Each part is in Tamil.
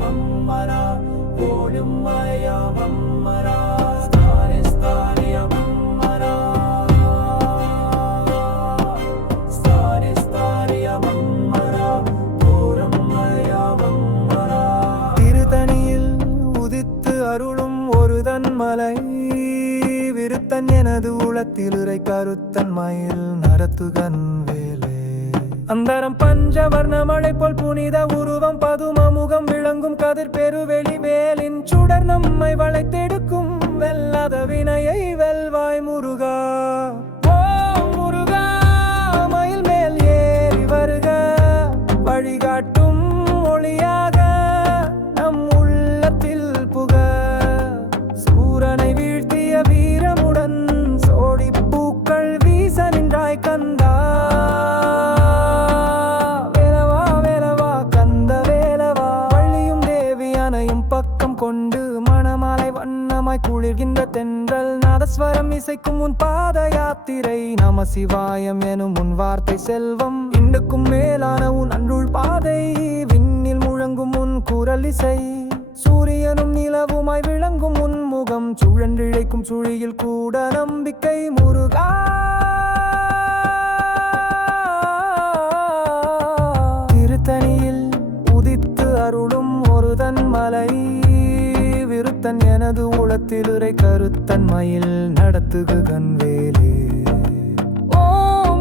மம்மரா போலும் மயா மம்மரா ஸ்தானிய மம்மரா ஸ்தானிய மம்மரா போலும் மயா மம்மரா. திருத்தணியில் உதித்து அருளும் ஒருதன் மலை விருத்தன் எனது உளத்திலுரை கருத்தன் மயில் நடத்துகன் வேலே. அந்தரம் பஞ்சவர்ண மழை போல் புனித உருவம் பதுமமுகம் விளங்கும் கதிர் பெருவெளி வேலின் சுடர் நம்மை வளைத்தெடுக்கும் வெல்லாத வினையை வெல்வாய் முருகா. ஓ முருகா, மயில் மேல் ஏறி வருக, வழிகாட்டும் ஒளியாக நம் உள்ளத்தில் புக. சூரனை வீழ்த்திய வீரமுடன் சோடி பூக்கள் வீச நின்றாய் கந்தா. பக்கம் கொண்டு மணமாலை வண்ணமாய் குளிர்கின்ற தென்றல் நாதஸ்வரம் இசைக்கும் உன் பாத யாத்திரை. நம சிவாயம் எனும் உன் வார்த்தை செல்வம் இன்னுக்கும் மேலான உன் அருள் பாதை. விண்ணில் முழங்கும் உன் குரல் இசை சூரியனும் நிலவுமாய் விளங்கும் உன் முகம் சுழன்றிழைக்கும் சுழியில் கூட நம்பிக்கை முருகா. திருத்தணியில் உதித்து அருளும் ஒருதன் மலை விருத்தன் எனது உளத்திலுரை கருத்தன் மயில் நடத்துகன் வேலே. ஓ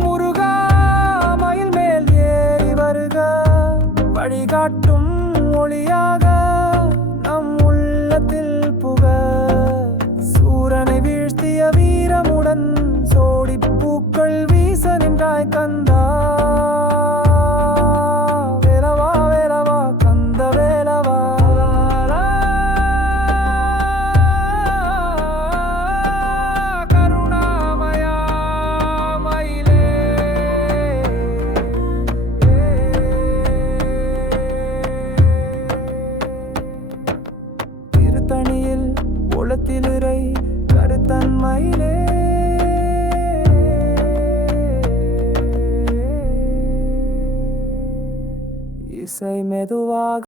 முருகா, மயில் மேல் ஏறி வருக, வழிகாட்டும் ஒளியாக நம் உள்ளத்தில் புக. சூரனை வீழ்த்திய வீரமுடன் சோடி பூக்கள் வீச நின்றாய் கந்தா. திருத்தணியில் உளத்திலுரை கருத்தன் மயிலே. இசை மெதுவாக